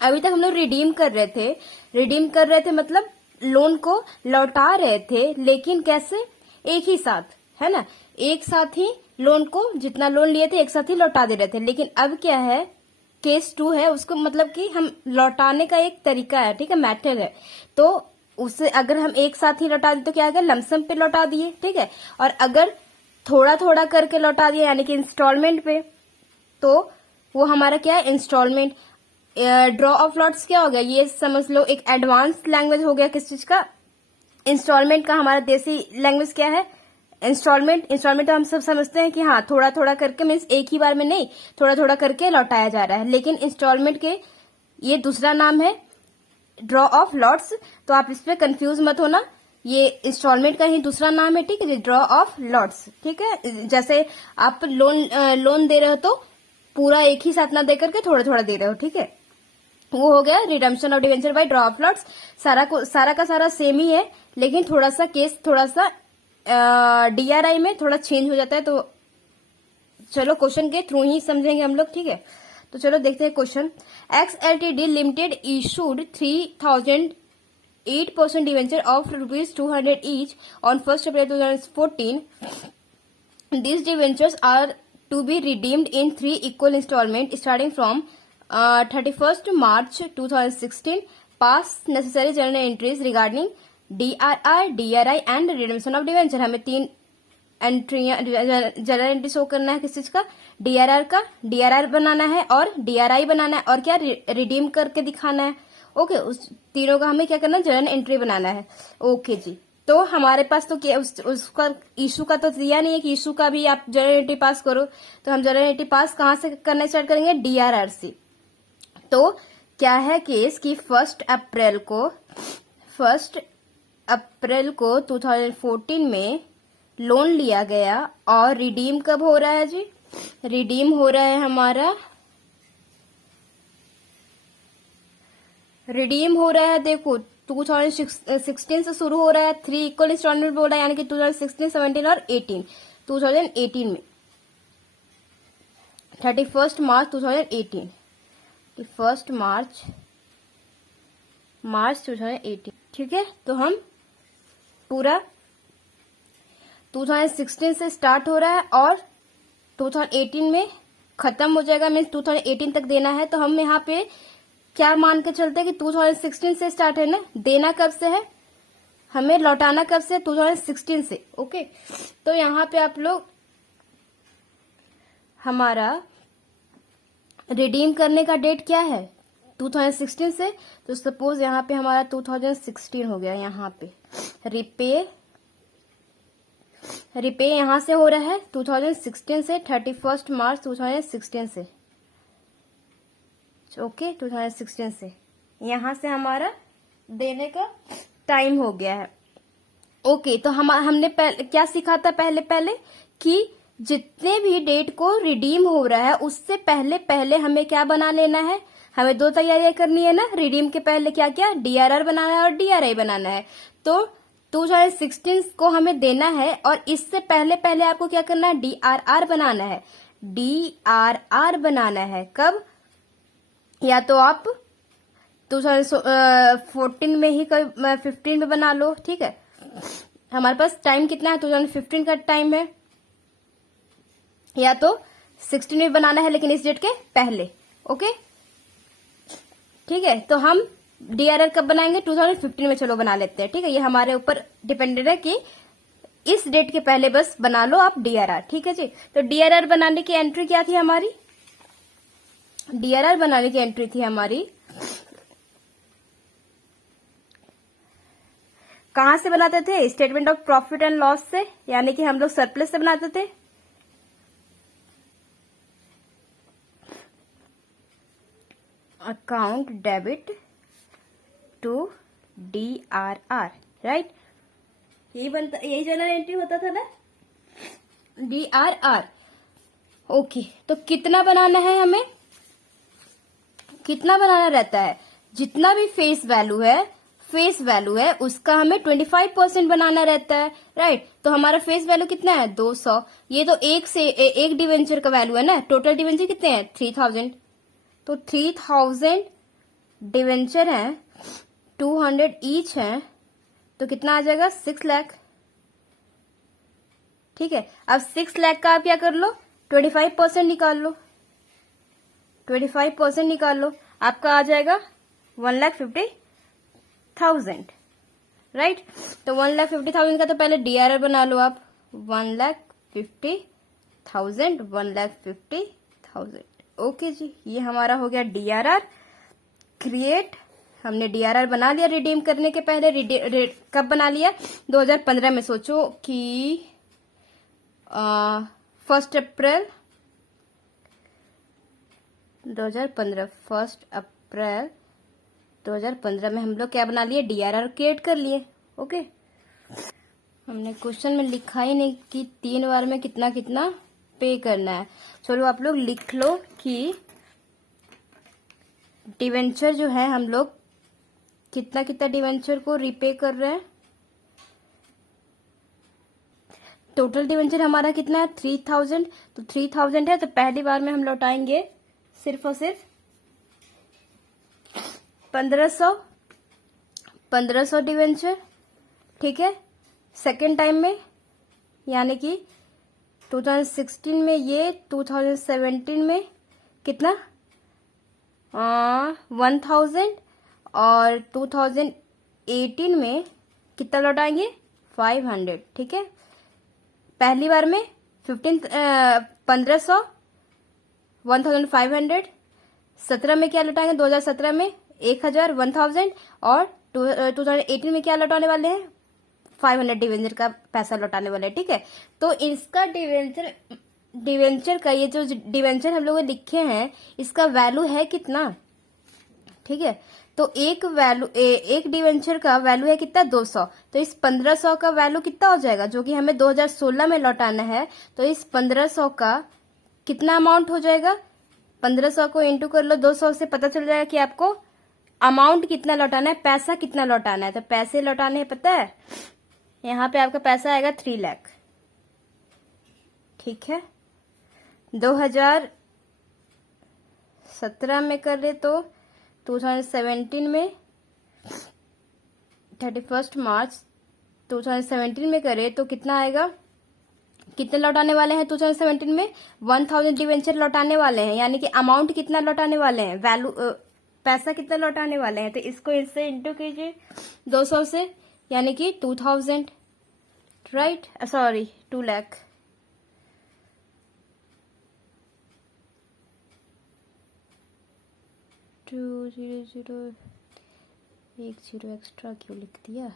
अभी तक हम लोग रिडीम कर रहे थे मतलब लोन को लौटा रहे थे, लेकिन कैसे? एक ही साथ, है ना, एक साथ ही लोन को, जितना लोन लिए थे एक साथ ही लौटा दे रहे थे। लेकिन अब क्या है, केस 2 है, उसको मतलब कि हम लौटाने का एक तरीका है, ठीक है, मैथड है। तो उससे अगर हम एक साथ ही लौटा दिए तो क्या आ गया, लमसम पे लौटा दिए, ठीक है। और अगर थोड़ा थोड़ा करके लौटा दिया यानी कि इंस्टॉलमेंट पे, तो वो हमारा क्या है, इंस्टॉलमेंट। ड्रॉ ऑफ लॉट्स क्या हो गया, ये समझ लो एक एडवांस लैंग्वेज हो गया किस चीज का, इंस्टॉलमेंट का। हमारा देसी लैंग्वेज क्या है, इंस्टॉलमेंट। इंस्टॉलमेंट तो हम सब समझते हैं कि हाँ थोड़ा थोड़ा करके, मीन्स एक ही बार में नहीं, थोड़ा थोड़ा करके लौटाया जा रहा है। लेकिन इंस्टॉलमेंट के ये दूसरा नाम है ड्रॉ ऑफ लॉट्स, तो आप इस पे कंफ्यूज मत होना, ये इंस्टॉलमेंट का ही दूसरा नाम है, ठीक है, ड्रॉ ऑफ लॉट्स, ठीक है। जैसे आप लोन दे रहे हो तो पूरा एक ही साथ ना दे करके थोड़ा थोड़ा दे रहे हो, ठीक है, वो हो गया redemption of debenture by draw of lots. सारा का सारा सेम ही है, लेकिन थोड़ा सा केस, थोड़ा सा डीआरआई में थोड़ा चेंज हो जाता है। तो चलो क्वेश्चन के थ्रू ही समझेंगे हम लोग, ठीक है। तो चलो देखते हैं question. XLTD limited issued 3008% debenture of ₹200 each on 1st April 2014. These debentures are to be redeemed in 3 equal installments starting from 31st March 2016. Pass necessary journal entries regarding DRR, DRI and redemption of debenture. हमें 3 एंट्रियां, journal entry show करना है किस चीज का, DRR का, DRR बनाना है और DRI बनाना है, और क्या रिडीम करके दिखाना है। ओके, उस तीनों का हमें क्या करना है, जर्नल एंट्री बनाना है। ओके जी, तो हमारे पास तो क्या उसका इशू का तो दिया नहीं है कि इशू का भी आप जर्नल एंट्री पास करो। तो हम जर्नल एंट्री पास कहाँ से करना स्टार्ट करेंगे, डीआरआर से। तो क्या है केस कि 1 अप्रैल को 2014 में लोन लिया गया, और रिडीम कब हो रहा है जी, रिडीम हो रहा है हमारा, रिडीम हो रहा है, देखो 2016 से शुरू हो रहा है, 3 इक्वल इंस्टॉलमेंट बोला, यानी कि 2016, 17 और 18, 2018 में 31 मार्च 2018, 31 मार्च 2018, ठीक है। तो हम पूरा 2016 से स्टार्ट हो रहा है और 2018 में खत्म हो जाएगा, मीन्स 2018 तक देना है। तो हम यहाँ पे क्या मान के चलते हैं कि 2016 से स्टार्ट है ना, देना कब से है, हमें लौटाना कब से, 2016 से। ओके, तो यहाँ पे आप लोग हमारा रिडीम करने का डेट क्या है, 2016 से। तो सपोज यहाँ पे हमारा 2016 हो गया, यहाँ पे रिपे यहां से हो रहा है 2016 से, 31 मार्च 2016 से। ओके, 2016 से यहां से हमारा देने का टाइम हो गया है। ओके, तो हमने क्या सीखा था पहले कि जितने भी डेट को रिडीम हो रहा है उससे पहले हमें क्या बना लेना है, हमें 2 तैयारियां करनी है ना। रिडीम के पहले क्या क्या, डीआरआर बनाना है और डीआरआई बनाना है। तो 2016 को हमें देना है, और इससे पहले आपको क्या करना है, डीआरआर बनाना है। डीआरआर बनाना है कब, या तो आप 2014 में ही, 15 में बना लो, ठीक है। हमारे पास टाइम कितना है, 2015 का टाइम है, या तो 16 में बनाना है लेकिन इस डेट के पहले। ओके, ठीक है। तो हम डीआरआर कब बनाएंगे, 2015 में, चलो बना लेते हैं, ठीक है। ये हमारे ऊपर डिपेंडेड है कि इस डेट के पहले बस बना लो आप डीआरआर, ठीक है जी। तो डीआरआर बनाने की एंट्री क्या थी हमारी, डीआरआर बनाने की एंट्री थी हमारी, कहां से बनाते थे, statement of profit and loss से, यानी कि हम लोग सरप्लस से बनाते थे। Account debit to DRR, right, यही जर्नल एंट्री होता था ना, डीआरआर। ओके, तो कितना बनाना है हमें, कितना बनाना रहता है, जितना भी फेस वैल्यू है उसका हमें 25% बनाना रहता है, राइट। तो हमारा फेस वैल्यू कितना है, 200। ये तो एक डिवेंचर का वैल्यू है ना, टोटल डिवेंचर कितने हैं, 3000। तो 3000 डिवेंचर हैं 200 ईच हैं, तो कितना आ जाएगा 6 लाख। ठीक है, अब 6 लाख का आप क्या कर लो 25% निकाल लो, 25% निकाल लो, आपका आ जाएगा 1,50,000, राइट। तो 1,50,000 का तो पहले DRR बना लो आप, 1,50,000, 1,50,000। ओके जी, ये हमारा हो गया DRR क्रिएट। हमने DRR बना लिया रिडीम करने के पहले। कब बना लिया 2015 में। सोचो कि 1 अप्रैल 2015, 1 अप्रैल 2015 में हम लोग क्या बना लिए DRR क्रिएट कर लिए। ओके, हमने क्वेश्चन में लिखा ही नहीं कि 3 बार में कितना कितना पे करना है। चलो आप लोग लिख लो कि डिवेंचर जो है हम लोग कितना कितना डिवेंचर को रिपे कर रहे हैं। टोटल डिवेंचर हमारा कितना है 3,000, तो 3,000 है, तो पहली बार में हम लौटाएंगे सिर्फ और सिर्फ 1500 डिवेंचर। ठीक है, सेकेंड टाइम में यानी कि 2016 में ये, 2017 में कितना 1,000 और 2018 में कितना लौटाएंगे 500। ठीक है, पहली बार में 1500 1,500, 17 में क्या लौटाएंगे 2017 में 1,000 1,000 और 2018 में क्या लौटाने वाले हैं 500 डिवेंचर का पैसा लौटाने वाले हैं। ठीक है, तो इसका डिवेंचर का ये जो डिवेंचर हम लोग लिखे हैं इसका वैल्यू है कितना। ठीक है, तो एक डिवेंचर का वैल्यू है कितना 200, तो इस 1500 का वैल्यू कितना हो जाएगा जो कि हमें 2016 में लौटाना है। तो इस 1500 का कितना अमाउंट हो जाएगा, 1500 को इंटू कर लो 200 से, पता चल जाएगा कि आपको अमाउंट कितना लौटाना है, पैसा कितना लौटाना है। तो पैसे लौटाने हैं, पता है यहाँ पे आपका पैसा आएगा 3 लाख। ठीक है, 2017 में कर ले तो 2017 में 31 मार्च 2017 में करे तो कितना आएगा, कितने लौटाने वाले हैं 2017 में 1,000 डिवेंचर लौटाने वाले हैं, यानी कि अमाउंट कितना लौटाने वाले हैं, वैल्यू पैसा कितना लौटाने वाले हैं। तो इसको इससे इंटू कीजिए 200 से, यानी कि 2,000, राइट, सॉरी 2 लाख। एक जीरो एक्स्ट्रा क्यों लिख दिया।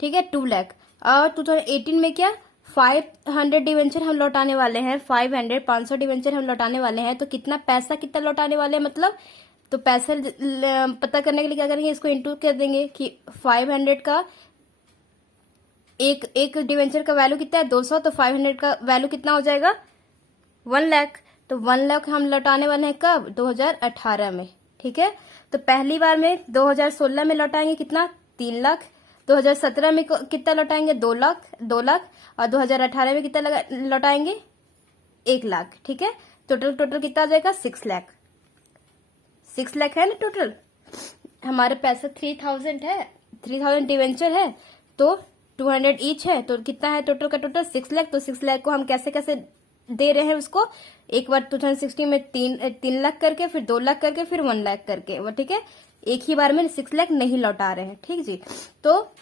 ठीक है, 2 लाख। और 2018 में क्या 500 डिवेंचर हम लौटाने वाले हैं, 500 डिवेंचर हम लौटाने वाले हैं। तो कितना पैसा कितना लौटाने वाले हैं, मतलब तो पैसा पता करने के लिए क्या करेंगे, इसको इंटू कर देंगे कि 500 का एक डिवेंचर का वैल्यू कितना है 200, तो 500 का वैल्यू कितना हो जाएगा 1 लाख। तो 1 लाख हम लौटाने वाले हैं कब 2018 में। ठीक है, तो पहली बार में 2016 में लौटाएंगे कितना 3 लाख, 2017 में कितना लौटाएंगे 2 लाख और 2018 में कितना लौटाएंगे 1 लाख। ठीक है, टोटल कितना आ जाएगा 6 लाख। 6 लाख है ना टोटल, हमारे पैसा 3,000 है, 3,000 डिवेंचर है, तो 200 ईच है, तो कितना है टोटल का टोटल 6 लाख। तो 6 लाख को हम कैसे कैसे दे रहे हैं उसको, एक बार 2016 में 3 लाख करके, फिर 2 लाख करके, फिर 1 लाख करके, वो ठीक है, एक ही बार में 6 लाख नहीं लौटा रहे हैं। ठीक जी, तो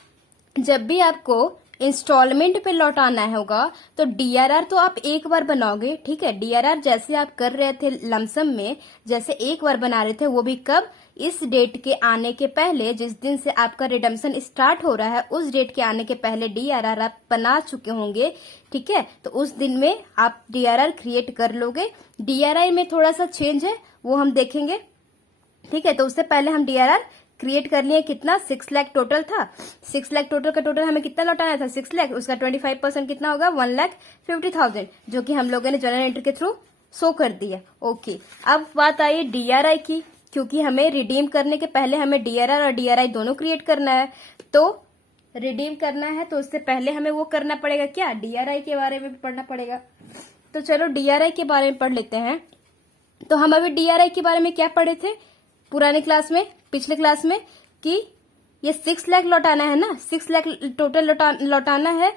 जब भी आपको इंस्टॉलमेंट पे लौटाना होगा तो DRR तो आप एक बार बनाओगे। ठीक है, DRR जैसे आप कर रहे थे लमसम में, जैसे एक बार बना रहे थे, वो भी कब, इस डेट के आने के पहले, जिस दिन से आपका रिडम्पशन स्टार्ट हो रहा है उस डेट के आने के पहले DRR आप बना चुके होंगे। ठीक है, तो उस दिन में आप DRR क्रिएट कर लोगे। DRI में थोड़ा सा चेंज है, वो हम देखेंगे। ठीक है, तो उससे पहले हम DRR क्रिएट कर लिए, कितना 6 लाख टोटल था, 6 लाख टोटल का टोटल हमें कितना लौटाना था 6 लाख, उसका 25% कितना होगा 1,50,000, जो कि हम लोगों ने जर्नल एंट्री के थ्रू शो कर दिया। ओके, अब बात आई DRI की, क्योंकि हमें रिडीम करने के पहले हमें DRR और DRI दोनों क्रिएट करना है। तो रिडीम करना है तो उससे पहले हमें वो करना पड़ेगा, क्या DRI के बारे में भी पढ़ना पड़ेगा। तो चलो DRI के बारे में पढ़ लेते हैं। तो हम अभी DRI के बारे में क्या पढ़े थे, पुराने क्लास में, पिछले क्लास में, कि ये 6 लाख लौटाना है ना, 6 लाख टोटल लौटाना है,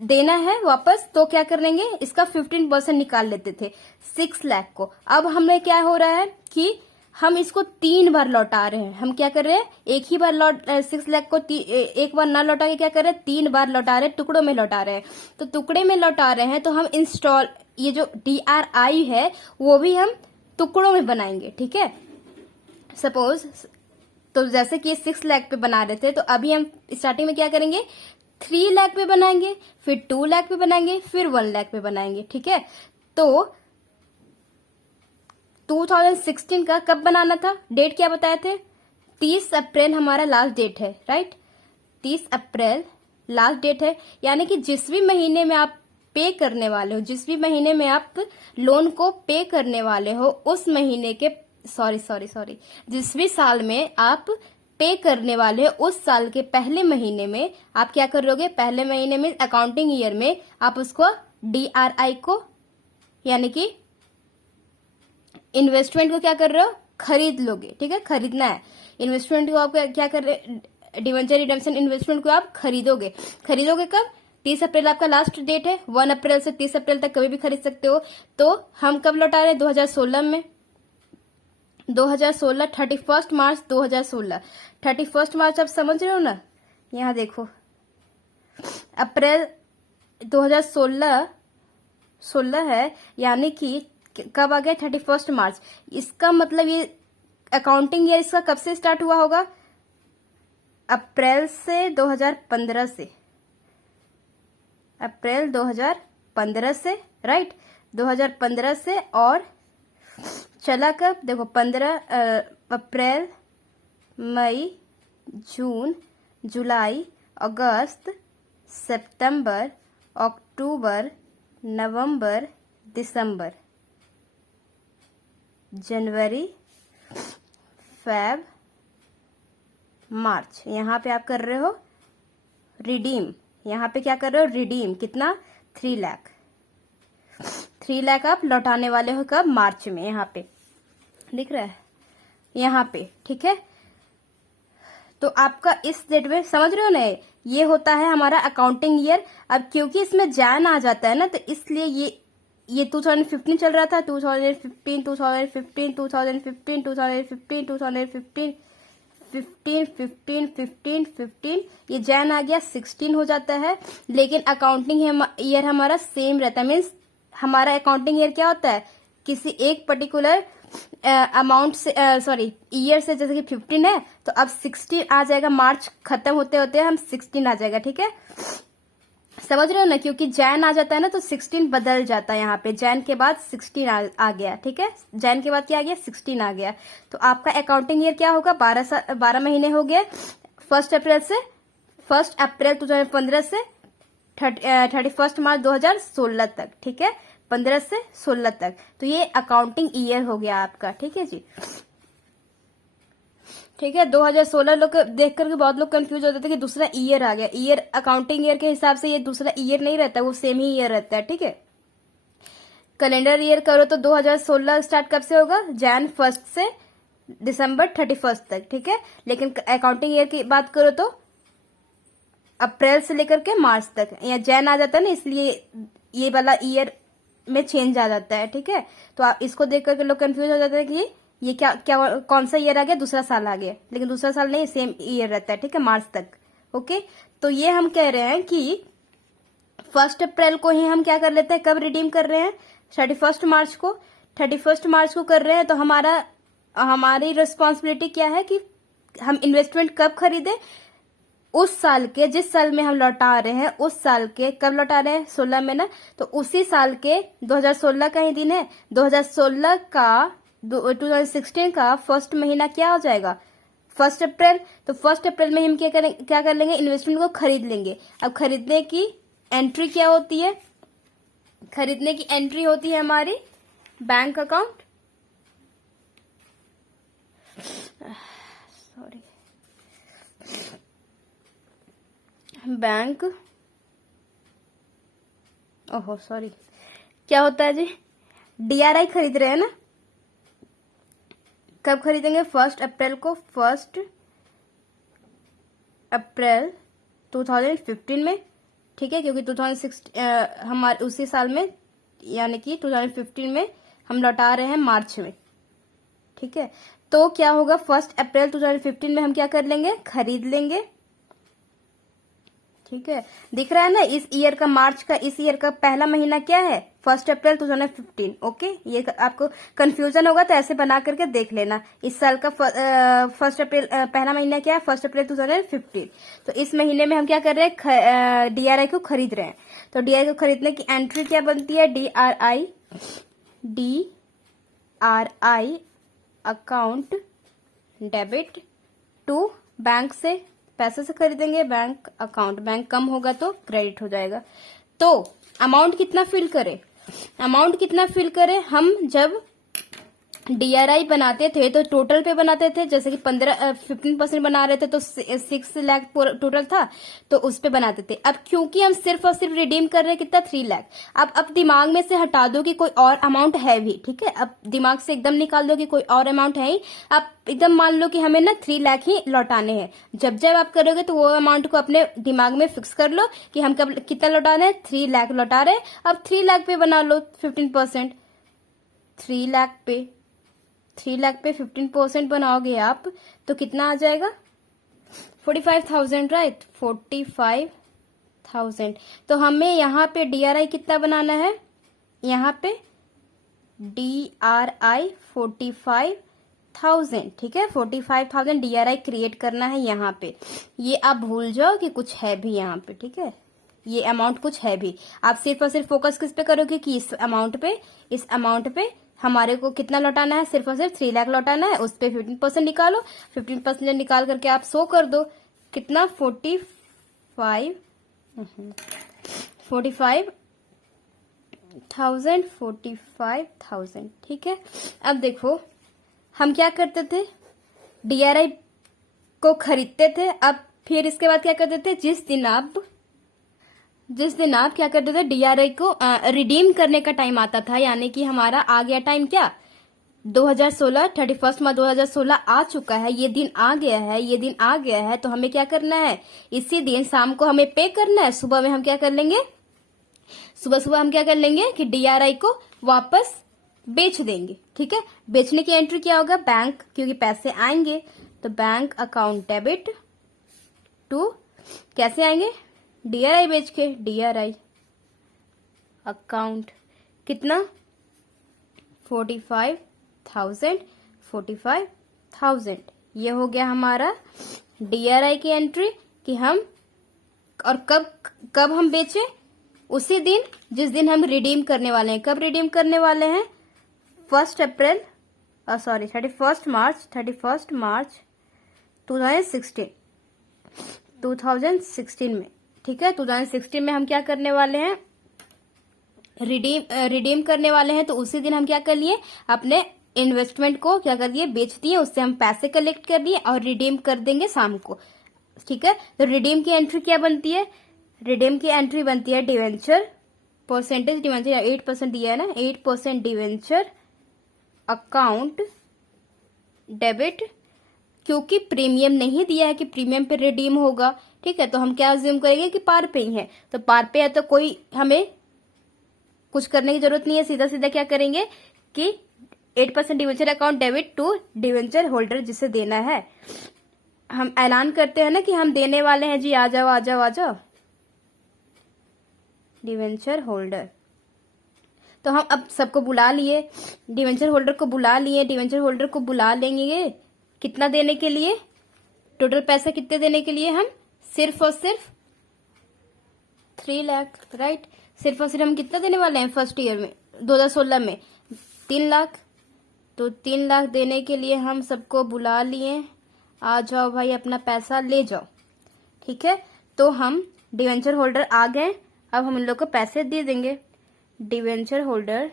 देना है वापस, तो क्या कर लेंगे, इसका 15% निकाल लेते थे 6 लाख को। अब हमें क्या हो रहा है कि हम इसको 3 बार लौटा रहे हैं। हम क्या कर रहे हैं, एक ही बार 6 लाख को एक बार ना लौटा के क्या कर रहे हैं, 3 बार लौटा रहे हैं, टुकड़ों में लौटा रहे हैं। तो टुकड़े में लौटा रहे हैं तो हम इंस्टॉल, ये जो DRI है वो भी हम टुकड़ों में बनाएंगे, ठीक है। सपोज, तो जैसे कि 6 लाख पे बना रहे थे, तो अभी हम स्टार्टिंग में क्या करेंगे, 3 लाख पे बनाएंगे, फिर 2 लाख पे बनाएंगे, फिर 1 लाख पे बनाएंगे, ठीक है। तो 2016 का कब बनाना था, डेट क्या बताए थे, 30 अप्रैल हमारा लास्ट डेट है, राइट। 30 अप्रैल लास्ट डेट है, यानी कि जिस भी महीने में आप पे करने वाले हो, जिस भी महीने में आप लोन को पे करने वाले हो, उस महीने के सॉरी जिस भी साल में आप पे करने वाले हो, उस साल के पहले महीने में आप क्या करोगे, पहले महीने में अकाउंटिंग ईयर में आप उसको DRI को, यानी कि इन्वेस्टमेंट को क्या कर रहे हो, खरीद लोगे, ठीक है। खरीदना है इन्वेस्टमेंट को, आप क्या कर रहे, डिवेंचर रिडेम्पशन इन्वेस्टमेंट को आप खरीदोगे। खरीदोगे कब, 30 अप्रैल आपका लास्ट डेट है, 1 अप्रैल से 30 अप्रैल तक कभी भी खरीद सकते हो। तो हम कब लौटा रहे हैं, 2016 में, 2016 31 मार्च 2016, 31 मार्च आप समझ रहे हो ना, यहाँ देखो, अप्रैल 2016 है, यानी कि कब आ गया, 31 मार्च। इसका मतलब ये अकाउंटिंग ईयर इसका कब से स्टार्ट हुआ होगा, अप्रैल से 2015 से, अप्रैल 2015 से, राइट, 2015 से, और चला कब, देखो 15 अप्रैल, मई, जून, जुलाई, अगस्त, सितंबर, अक्टूबर, नवंबर, दिसंबर, जनवरी, फेब, मार्च। यहाँ पे आप कर रहे हो रिडीम, यहाँ पे क्या कर रहे हो, रिडीम, कितना, 3 लाख, 3 लाख आप लौटाने वाले हो कब, मार्च में, यहाँ पे दिख रहा है, यहाँ पे, ठीक है। तो आपका इस डेट में, समझ रहे हो ना, ये होता है हमारा अकाउंटिंग ईयर। अब क्योंकि इसमें जैन आ जाता है ना, तो इसलिए ये 2015 चल रहा था, 2015, 2015, 2015, 2015, 2015, 15, ये जैन आ गया, 16 हो जाता है। लेकिन अकाउंटिंग ईयर हमारा सेम रहता है, मीन्स हमारा अकाउंटिंग ईयर क्या होता है, किसी एक पर्टिकुलर अमाउंट से, सॉरी ईयर से, जैसे कि 15 है तो अब 16 आ जाएगा, मार्च खत्म होते होते हम 16 आ जाएगा, ठीक है। समझ रहे हो ना, क्योंकि जैन आ जाता है ना तो 16 बदल जाता है, यहाँ पे जैन के बाद 16 आ गया, ठीक है। जैन के बाद क्या आ गया, 16 आ गया। तो आपका अकाउंटिंग ईयर क्या होगा, 12 महीने हो गए, 1 अप्रैल 2015 से 31 मार्च 2016 तक, ठीक है, 15 से 16 तक। तो ये अकाउंटिंग ईयर हो गया आपका, ठीक है जी, ठीक है। 2016 लोग देख करके बहुत लोग कंफ्यूज होते थे कि दूसरा ईयर आ गया। ईयर अकाउंटिंग ईयर के हिसाब से ये दूसरा ईयर नहीं रहता, वो सेम ही ईयर रहता है, ठीक है। कैलेंडर ईयर करो तो 2016 स्टार्ट कब से होगा, जैन 1 से दिसंबर 31 तक, ठीक है। लेकिन अकाउंटिंग ईयर की बात करो तो अप्रैल से लेकर के मार्च तक, या जैन आ जाता है ना, इसलिए ये वाला ईयर में चेंज आ जाता है, ठीक है। तो आप इसको देख करके लोग कंफ्यूज हो जाते हैं कि ये क्या क्या कौन सा ईयर आ गया, दूसरा साल आ गया, लेकिन दूसरा साल नहीं, सेम ईयर रहता है, ठीक है, मार्च तक, ओके। तो ये हम कह रहे हैं कि 1 अप्रैल को ही हम क्या कर लेते हैं, कब रिडीम कर रहे हैं, 31 मार्च को, 31 मार्च को कर रहे हैं। तो हमारी रिस्पॉन्सिबिलिटी क्या है कि हम इन्वेस्टमेंट कब खरीदे, उस साल के, जिस साल में हम लौटा रहे हैं उस साल के, कब लौटा रहे हैं, 16 में ना, तो उसी साल के 2016 का ही दिन है, 2016 का 2016 का 1 महीना क्या हो जाएगा, 1 अप्रैल। तो 1 अप्रैल में हम क्या कर लेंगे, इन्वेस्टमेंट को खरीद लेंगे। अब खरीदने की एंट्री क्या होती है, खरीदने की एंट्री होती है हमारी बैंक अकाउंट, सॉरी, बैंक, ओहो सॉरी, क्या होता है जी, DRI खरीद रहे हैं ना, कब खरीदेंगे? 1 अप्रैल को, 1 अप्रैल 2015 में, ठीक है, क्योंकि 2016 हमारे उसी साल में, यानी कि 2015 में हम लौटा रहे हैं मार्च में, ठीक है। तो क्या होगा, 1 अप्रैल 2015 में हम क्या कर लेंगे? खरीद लेंगे, ठीक है। दिख रहा है ना, इस ईयर का, मार्च का, इस ईयर का पहला महीना क्या है? 1 अप्रैल 2015। ओके, ये आपको कंफ्यूजन होगा तो ऐसे बना करके देख लेना। इस साल का 1 अप्रैल पहला महीना क्या है? 1 अप्रैल 2015। तो इस महीने में हम क्या कर रहे हैं? DRI को खरीद रहे हैं। तो DRI को खरीदने की एंट्री क्या बनती है? DRI account debit to, bank से, पैसे से खरीदेंगे, बैंक अकाउंट, बैंक कम होगा तो क्रेडिट हो जाएगा। तो अमाउंट कितना फिल करें? अमाउंट कितना फिल करें? हम जब DRI बनाते थे तो टोटल पे बनाते थे, जैसे कि 15% बना रहे थे तो 6 लाख टोटल था, तो उस पे बनाते थे। अब क्योंकि हम सिर्फ और सिर्फ रिडीम कर रहे हैं कितना? 3 लाख। अब दिमाग में से हटा दो कि कोई और अमाउंट है भी, ठीक है। अब दिमाग से एकदम निकाल दो कि कोई और अमाउंट है ही। अब एकदम मान लो कि हमें ना 3 लाख ही लौटाने हैं। जब जब आप करोगे तो वो अमाउंट को अपने दिमाग में फिक्स कर लो कि हम कब कितना लौटाना है? 3 लाख लौटा रहे। अब 3 लाख पे बना लो 15%। 3 लाख पे 15% बनाओगे आप तो कितना आ जाएगा? 45,000, राइट, 45,000। तो हमें यहाँ पे DRI कितना बनाना है? यहाँ पे DRI 45,000, ठीक है, 45,000 DRI क्रिएट करना है यहाँ पे। ये आप भूल जाओ कि कुछ है भी यहाँ पे, ठीक है, ये अमाउंट कुछ है भी। आप सिर्फ और सिर्फ फोकस किस पे करोगे कि इस अमाउंट पे हमारे को कितना लौटाना है? सिर्फ और सिर्फ 3 लाख लौटाना है। उस पे 15% निकालो, 15% निकाल करके आप 100 कर दो, कितना? 45,000, ठीक है। अब देखो हम क्या करते थे? DRI को खरीदते थे। अब फिर इसके बाद क्या करते थे? जिस दिन आप क्या करते थे? DRI को रिडीम करने का टाइम आता था, यानी कि हमारा आ गया टाइम क्या? 2016, 31 मार्च 2016 आ चुका है, ये दिन आ गया है, तो हमें क्या करना है? इसी दिन शाम को हमें पे करना है। सुबह में हम क्या कर लेंगे? सुबह हम क्या कर लेंगे कि DRI को वापस बेच देंगे, ठीक है। बेचने की एंट्री क्या होगा? बैंक, क्योंकि पैसे आएंगे तो बैंक अकाउंट डेबिट टू, कैसे आएंगे? DRI बेच के, DRI अकाउंट कितना? 45,000। ये हो गया हमारा DRI की एंट्री कि हम, और कब हम बेचे? उसी दिन जिस दिन हम रिडीम करने वाले हैं। कब रिडीम करने वाले हैं? 31 मार्च 2016 में, ठीक है। 2016 में हम क्या करने वाले हैं? रिडीम करने वाले हैं। तो उसी दिन हम क्या कर लिए? अपने इन्वेस्टमेंट को क्या कर दिए? बेच दिए। उससे हम पैसे कलेक्ट कर लिए और रिडीम कर देंगे शाम को, ठीक है। तो रिडीम की एंट्री क्या बनती है? रिडीम की एंट्री बनती है डिवेंचर, परसेंटेज डिवेंचर 8% दिया है ना, 8% डिवेंचर अकाउंट डेबिट, क्योंकि प्रीमियम नहीं दिया है कि प्रीमियम पे रिडीम होगा, ठीक है। तो हम क्या अज्यूम करेंगे कि पार पे ही है। तो पार पे है तो कोई हमें कुछ करने की जरूरत नहीं है, सीधा सीधा क्या करेंगे कि 8% debenture account debit to debenture holder, जिसे देना है। हम ऐलान करते हैं ना कि हम देने वाले हैं जी, आ जाओ आ जाओ आ जाओ, डिवेंचर होल्डर। तो हम अब सबको बुला लिए, डिवेंचर होल्डर को बुला लिए, डिवेंचर होल्डर को बुला लेंगे कितना देने के लिए? टोटल पैसा कितने देने के लिए? हम सिर्फ और सिर्फ 3 लाख, राइट। सिर्फ और सिर्फ हम कितना देने वाले हैं? फर्स्ट ईयर में 2016 में 3 लाख। तो 3 लाख देने के लिए हम सबको बुला लिए, आ जाओ भाई अपना पैसा ले जाओ, ठीक है। तो हम डिवेंचर होल्डर आ गए, अब हम इन लोग को पैसे दे देंगे। Debenture holder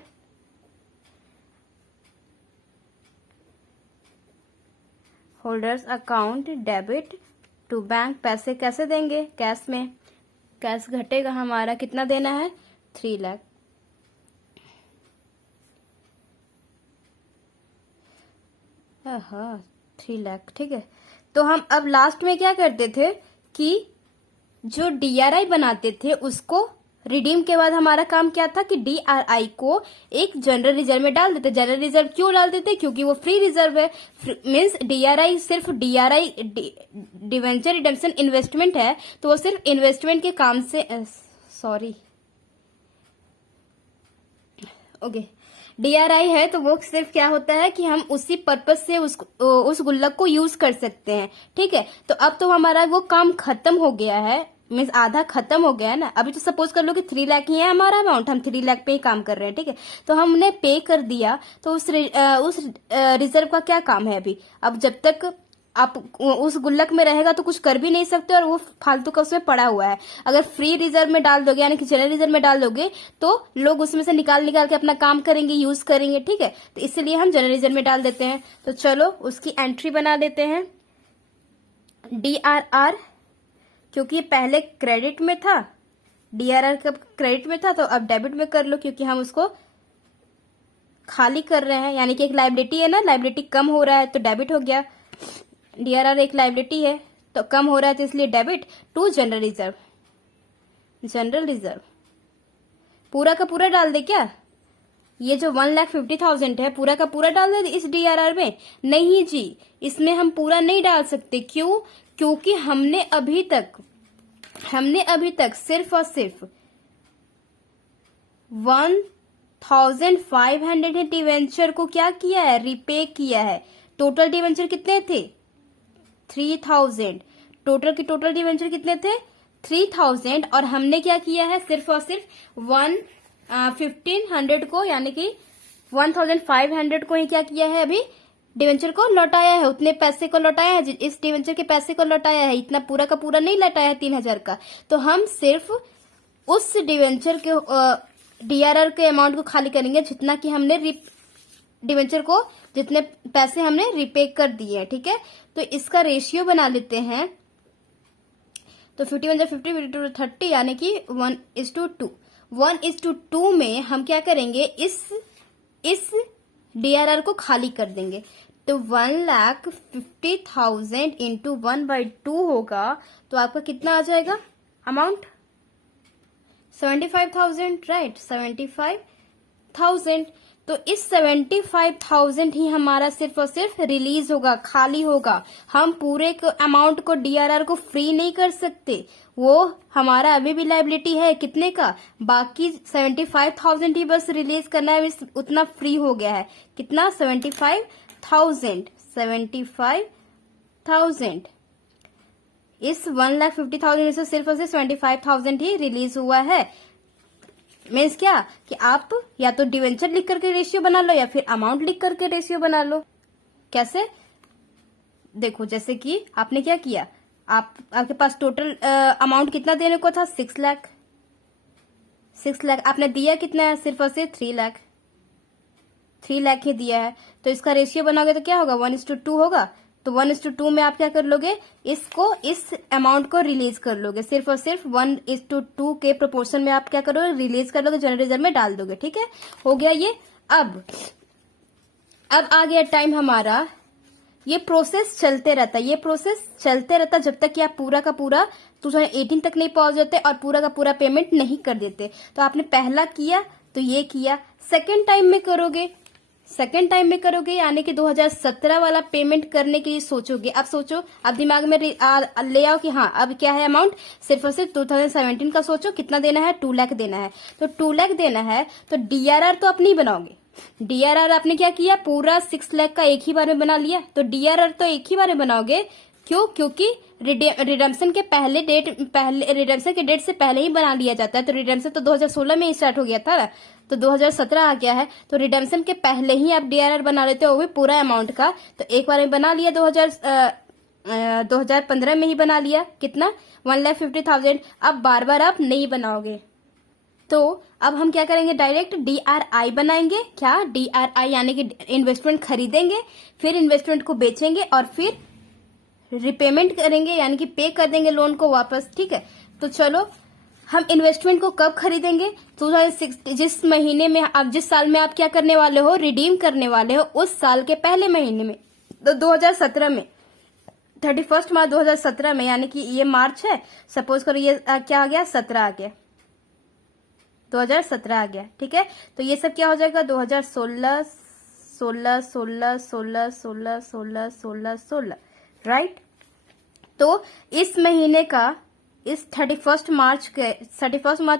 holders account debit to bank, पैसे कैसे देंगे? कैश में। कैश घटेगा हमारा, कितना देना है? 3 लाख। हाँ 3 लाख, ठीक है। तो हम अब लास्ट में क्या करते थे कि जो DRI बनाते थे उसको रिडीम के बाद हमारा काम क्या था कि DRI को एक जनरल रिजर्व में डाल देते। जनरल रिजर्व क्यों डाल देते? क्योंकि वो फ्री रिजर्व है। मीन्स DRI सिर्फ DRI डिवेंचर रिडेम्पशन इन्वेस्टमेंट है, तो वो सिर्फ इन्वेस्टमेंट के काम से सॉरी ओके DRI है तो वो सिर्फ क्या होता है कि हम उसी पर्पज से उस गुल्लक को यूज कर सकते हैं, ठीक है। तो अब तो हमारा वो काम खत्म हो गया है, मीन्स आधा खत्म हो गया है ना। अभी तो सपोज कर लो कि 3 लाख ही है हमारा अमाउंट, हम 3 लाख पे ही काम कर रहे हैं, ठीक है। तो हमने पे कर दिया, तो उस रिजर्व का क्या काम है अभी? अब जब तक आप उस गुल्लक में रहेगा तो कुछ कर भी नहीं सकते, और वो फालतू का उसमें पड़ा हुआ है। अगर फ्री रिजर्व में डाल दोगे यानी कि जनरल रिजर्व में डाल दोगे तो लोग उसमें से निकाल निकाल के अपना काम करेंगे, यूज करेंगे, ठीक है। तो इसलिए हम जनरल रिजर्व में डाल देते हैं। तो चलो उसकी एंट्री बना लेते हैं DRR, क्योंकि ये पहले क्रेडिट में था, DRR कब क्रेडिट में था तो अब डेबिट में कर लो, क्योंकि हम उसको खाली कर रहे हैं, यानी कि एक लाइबिलिटी है ना, लाइबिलिटी कम हो रहा है तो डेबिट हो गया। DRR एक लाइबिलिटी है तो कम हो रहा है तो इसलिए debit to general reserve. General reserve पूरा का पूरा डाल दे क्या? ये जो 1,50,000 है पूरा का पूरा डाल दे इस DRR में? नहीं जी, इसमें हम पूरा नहीं डाल सकते। क्यों? क्योंकि हमने अभी तक सिर्फ और सिर्फ 1,500 डिवेंचर को क्या किया है? रिपे किया है। टोटल डिवेंचर कितने थे? 3,000। टोटल डिवेंचर कितने थे? 3,000। और हमने क्या किया है? सिर्फ और सिर्फ 1,500 को यानी कि 1,500 को ही क्या किया है? अभी डिवेंचर को लौटाया है, उतने पैसे को लौटाया है, इस डिवेंचर के पैसे को लौटाया है। इतना पूरा का पूरा नहीं लौटाया है 3,000 का। तो हम सिर्फ उस डिवेंचर के DRR के अमाउंट को खाली करेंगे जितना कि हमने डिवेंचर को जितने पैसे हमने रिपे कर दिए हैं, ठीक है। तो इसका रेशियो बना लेते हैं। तो 51 50 30 यानी कि 1:2। 1:2 में हम क्या करेंगे? इस DRR को खाली कर देंगे। तो 1,50,000 इंटू 1/2 होगा, तो आपका कितना आ जाएगा अमाउंट? 75,000, राइट, 75,000। तो इस 75,000 ही हमारा सिर्फ और सिर्फ रिलीज होगा, खाली होगा। हम पूरे अमाउंट को DRR को फ्री नहीं कर सकते, वो हमारा अभी भी लाइबिलिटी है। कितने का? बाकी 75,000 ही बस रिलीज करना है, उतना फ्री हो गया है। कितना? 75,000। 75,000 इस 1,50,000 से सिर्फ और सिर्फ 75,000 ही रिलीज हुआ है। मीन्स क्या कि आप या तो डिवेंचर लिख करके रेशियो बना लो या फिर अमाउंट लिख करके रेशियो बना लो। कैसे? देखो, जैसे कि आपने क्या किया, आपके पास टोटल अमाउंट कितना देने को था? 6 लाख। 6 लाख आपने दिया कितना है? सिर्फ और सिर्फ 3 लाख। 3 लाख ही दिया है। तो इसका रेशियो बनाओगे तो क्या होगा? 1:2 होगा। तो 1:2 में आप क्या कर लोगे? इस अमाउंट को रिलीज कर लोगे। सिर्फ और सिर्फ 1:2 के प्रोपोर्शन में आप क्या करोगे? रिलीज कर लोगे, जनरल रिजर्व में डाल दोगे, ठीक है। हो गया ये। अब आ गया टाइम हमारा। ये प्रोसेस चलते रहता है, जब तक कि आप पूरा का पूरा 2018 तक नहीं पहुंच जाते और पूरा का पूरा पेमेंट नहीं कर देते। तो आपने पहला किया तो ये किया, सेकेंड टाइम में करोगे यानी कि 2017 वाला पेमेंट करने के लिए सोचोगे। अब सोचो, अब दिमाग में ले आओ कि हाँ अब क्या है अमाउंट। सिर्फ और सिर्फ 2017 का सोचो, कितना देना है? 2 लाख देना है। तो 2 लाख देना है तो DRR तो अपनी बनाओगे। DRR आपने क्या किया? पूरा 6 लाख का एक ही बार में बना लिया। तो DRR तो एक ही बार में बनाओगे। क्यों? क्योंकि रिडेम्पशन के रिडेम्पशन के डेट से पहले ही बना लिया जाता है। तो रिडेम्पशन तो 2016 में ही स्टार्ट हो गया था ना, तो 2017 आ गया है। तो रिडेम्पशन के पहले ही आप DRR बना लेते हो, वो भी पूरा अमाउंट का। तो एक बार में बना लिया, 2015 में ही बना लिया। कितना? 1,50,000। अब बार बार आप नहीं बनाओगे। तो अब हम क्या करेंगे? डायरेक्ट DRI बनाएंगे। क्या? DRI यानी कि इन्वेस्टमेंट खरीदेंगे, फिर इन्वेस्टमेंट को बेचेंगे और फिर रिपेमेंट करेंगे यानी कि पे कर देंगे लोन को वापस, ठीक है। तो चलो, हम इन्वेस्टमेंट को कब खरीदेंगे? 2006 जिस साल में आप क्या करने वाले हो? रिडीम करने वाले हो, उस साल के पहले महीने में। तो 2017 में 31 मार्च 2017 में, यानी कि ये मार्च है, सपोज करो ये क्या आ गया 17 आ गया, 2017 आ गया, ठीक है। तो ये सब क्या हो जाएगा 2016 16 16 16 16 16 16 16, राइट। तो इस महीने का, इस 31 मार्च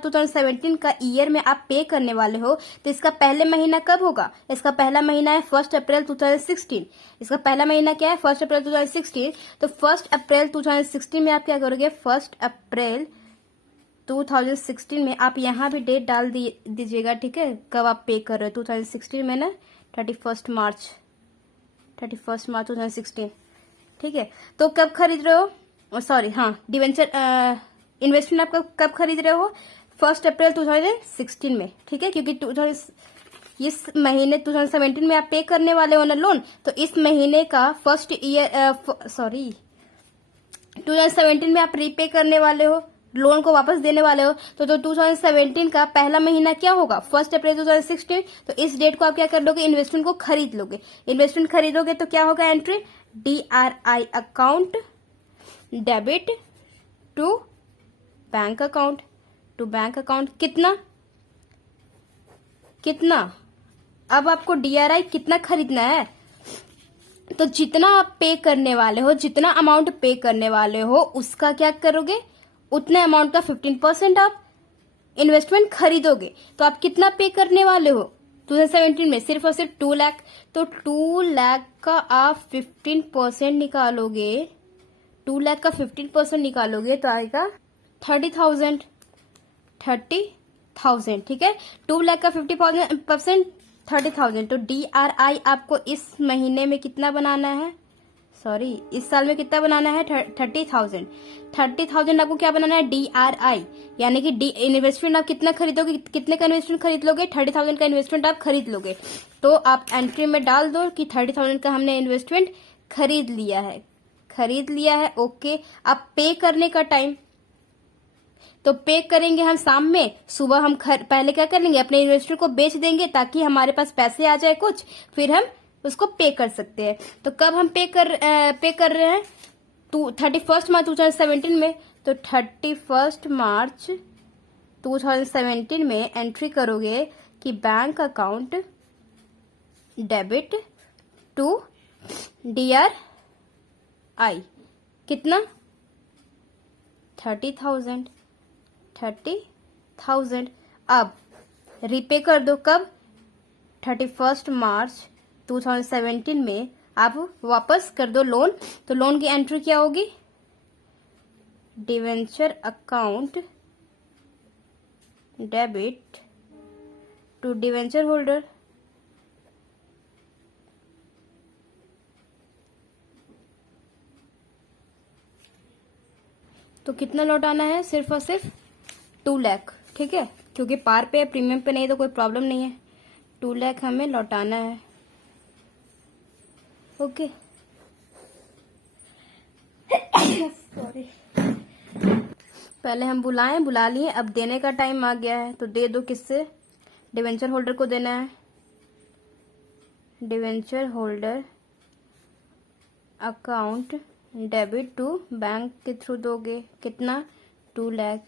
2017 का ईयर में आप पे करने वाले हो, तो इसका पहले महीना कब होगा? इसका पहला महीना है 1 अप्रैल 2016। इसका पहला महीना क्या है? 1 अप्रैल 2016। तो 1 अप्रैल 2016 में आप क्या करोगे? 1 अप्रैल 2016 में आप यहाँ भी डेट डाल दीजिएगा, ठीक है, कब आप पे कर रहे हो 2016 में ना, 31 मार्च 2016, ठीक है। तो कब खरीद रहे हो? सॉरी, हाँ, डिवेंचर इन्वेस्टमेंट आप कब खरीद रहे हो? 1 अप्रैल 2016 में, ठीक है, क्योंकि इस महीने 2017 में आप पे करने वाले हो ना लोन, तो इस महीने का फर्स्ट ईयर 2017 में आप रीपे करने वाले हो, लोन को वापस देने वाले हो, तो 2017 का पहला महीना क्या होगा? 1 अप्रैल 2016। तो इस डेट को आप क्या कर लोगे? इन्वेस्टमेंट को खरीद लोगे। इन्वेस्टमेंट खरीदोगे तो क्या होगा? Entry DRI account debit to bank account, कितना अब आपको DRI कितना खरीदना है? तो जितना आप पे करने वाले हो, जितना अमाउंट पे करने वाले हो, उसका क्या करोगे? उतने अमाउंट का 15% आप इन्वेस्टमेंट खरीदोगे। तो आप कितना पे करने वाले हो 2017 में? सिर्फ और सिर्फ 2 लाख। तो 2 लाख का आप 15% निकालोगे, 2 लाख का 15% निकालोगे तो आएगा 30,000, ठीक है। 2 लाख का 50% 30,000। तो DRI आपको इस महीने में कितना बनाना है? सॉरी, इस साल में कितना बनाना है? 30,000। 30,000 आपको क्या बनाना है? DRI, यानी कि इन्वेस्टमेंट आप कितना खरीदोगे? कितने का इन्वेस्टमेंट खरीद लोगे? 30,000 का इन्वेस्टमेंट आप खरीद लोगे। तो आप एंट्री में डाल दो कि 30,000 का हमने इन्वेस्टमेंट खरीद लिया है, ओके। अब पे करने का टाइम, तो पे करेंगे हम शाम में, सुबह हम पहले क्या कर लेंगे? अपने इन्वेस्टमेंट को बेच देंगे ताकि हमारे पास पैसे आ जाए कुछ, फिर हम उसको पे कर सकते हैं। तो कब हम पे कर रहे हैं? 31 मार्च 2017 में। तो 31 मार्च 2017 में एंट्री करोगे कि bank account debit to DRI, कितना? 30,000। अब रीपे कर दो कब? 31 मार्च 2017 में आप वापस कर दो लोन। तो लोन की एंट्री क्या होगी? Debenture account debit to debenture holder. तो कितना लौटाना है? सिर्फ और सिर्फ 2 लाख, ठीक है, क्योंकि पार पे है, प्रीमियम पे नहीं, तो कोई प्रॉब्लम नहीं है। 2 लाख हमें लौटाना है, ओके। सॉरी, पहले हम बुला लिए, अब देने का टाइम आ गया है। तो दे दो। किससे? डिवेंचर होल्डर को देना है। Debenture holder account debit to bank के थ्रू दोगे। कितना? 2 लाख,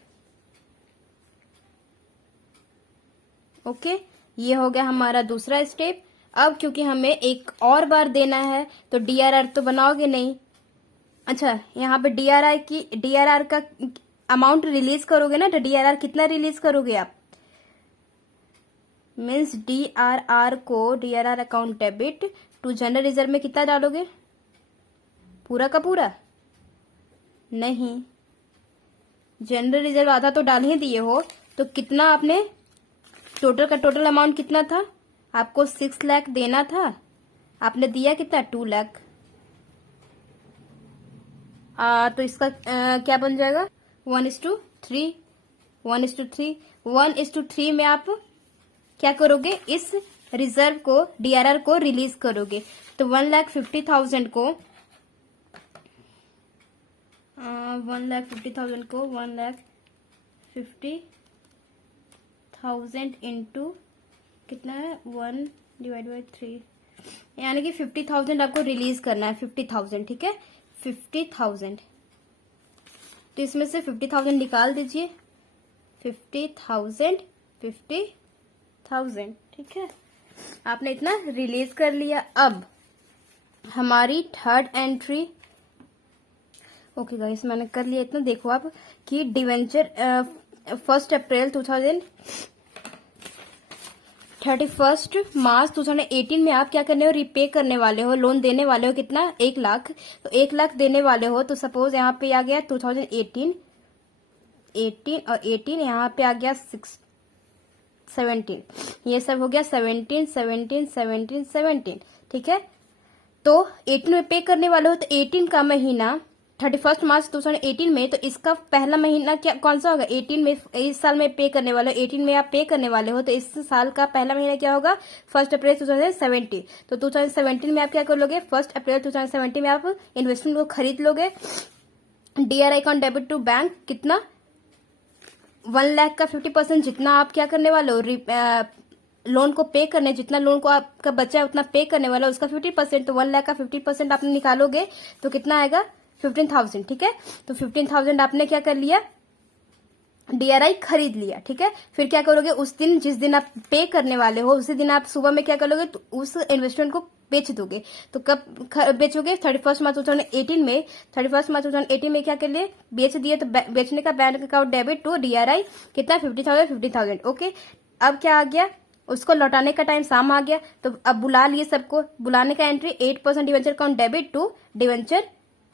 ओके। ये हो गया हमारा दूसरा स्टेप। अब क्योंकि हमें एक और बार देना है, तो DRR तो बनाओगे नहीं। अच्छा, यहाँ पे DRR का अमाउंट रिलीज करोगे ना, तो DRR कितना रिलीज करोगे आप? Means DRR account debit to general reserve में कितना डालोगे? पूरा का पूरा नहीं, जनरल रिजर्व आधा तो डाल ही दिए हो। तो कितना आपने टोटल का टोटल अमाउंट कितना था? आपको 6 लाख देना था, आपने दिया कितना? 2 लाख। तो इसका क्या बन जाएगा? 1:3। 1:3 में आप क्या करोगे? इस रिजर्व को, DRR को रिलीज करोगे। तो 1,50,000 को 1,50,000 इंटू कितना है? 1/3, यानी कि 50,000 आपको रिलीज करना है, 50,000, ठीक है, 50,000। तो इसमें से 50,000 निकाल दीजिए, 50,000, 50,000, ठीक है, आपने इतना रिलीज कर लिया। अब हमारी थर्ड एंट्री, ओके गाइस मैंने कर लिया इतना। देखो आप कि डिवेंचर 1 अप्रैल 31 मार्च 2018 में आप क्या करने हो, रिपे करने वाले हो, लोन देने वाले हो, कितना, 1 लाख। तो 1 लाख देने वाले हो, तो सपोज यहाँ पे आ गया 2018, 18 और 18 यहाँ पे आ गया 17, ये सब हो गया 17, 17, 17, 17, ठीक है। तो 18 में पे करने वाले हो, तो 18 का महीना 31 मार्च 2018 में, तो इसका पहला महीना क्या कौन सा होगा, 18 में, इस साल में पे करने वाले हो, 18 में आप पे करने वाले हो, तो इस साल का पहला महीना क्या होगा, 1 अप्रैल 2017। तो 2017 में आप क्या कर लोगे, 1 अप्रैल 2017 में आप इन्वेस्टमेंट को खरीद लोगे। DRI account debit to bank, कितना, 1 लाख का 50%, जितना आप क्या करने वाले हो, लोन को पे करने, जितना लोन को आपका बचा है उतना पे करने वाला, उसका 50%, तो 1 लाख का 50% आपने निकालोगे तो कितना आएगा, 15,000, ठीक है। तो 15,000 आपने क्या कर लिया, DRI खरीद लिया, ठीक है। फिर क्या करोगे, उस दिन जिस दिन आप पे करने वाले हो उसी दिन आप सुबह में क्या करोगे, तो उस इन्वेस्टमेंट को बेच दोगे। तो कब बेचोगे, 31 मार्च 2018 में। 31 मार्च 2018 में क्या कर लिए, बेच दिए। तो बेचने का bank account debit to DRI, कितना, 50,000, 50,000, ओके। अब क्या आ गया, उसको लौटाने का टाइम शाम आ गया, तो अब बुला लिए सबको। बुलाने का entry 8% debenture account debit to debenture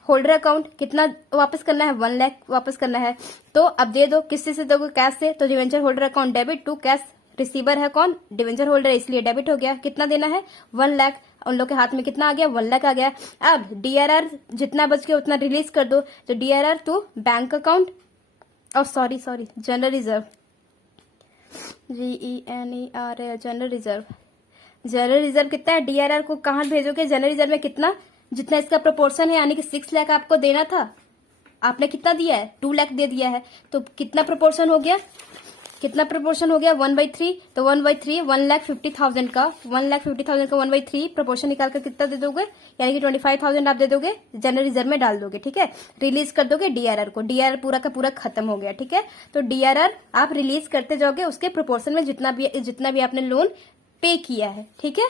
holder account, कितना वापस करना है, 1 लाख वापस करना है। तो अब दे दो, किससे से दोगे, कैश से। तो debenture holder account debit to cash, receiver है कौन, डिवेंचर होल्डर, इसलिए डेबिट हो गया। कितना देना है, 1 लाख। उन लोग के हाथ में कितना आ गया, 1 लाख आ गया। अब DRR जितना बच गया उतना रिलीज कर दो। तो DRR टू बैंक अकाउंट, और sorry general reserve, GENER, general reserve. General reserve कितना है, DRR को कहाँ भेजोगे, जनरल रिजर्व में कितना, जितना इसका प्रोपोर्शन है, यानी कि 6 लाख आपको देना था, आपने कितना दिया है, 2 लाख दे दिया है। तो कितना प्रोपोर्शन हो गया, कितना प्रोपोर्शन हो गया, 1/3। तो 1/3, 1,50,000 का 1,50,000 का 1/3 प्रोपोर्शन निकाल कर कितना दे दोगे, यानी कि 25,000 आप दे दोगे, जनरल रिजर्व में डाल दोगे, ठीक है। रिलीज कर दोगे DRR को, DRR पूरा का पूरा खत्म हो गया, ठीक है। तो DRR आप रिलीज करते जाओगे उसके प्रोपोर्शन में, जितना भी आपने लोन पे किया है, ठीक है।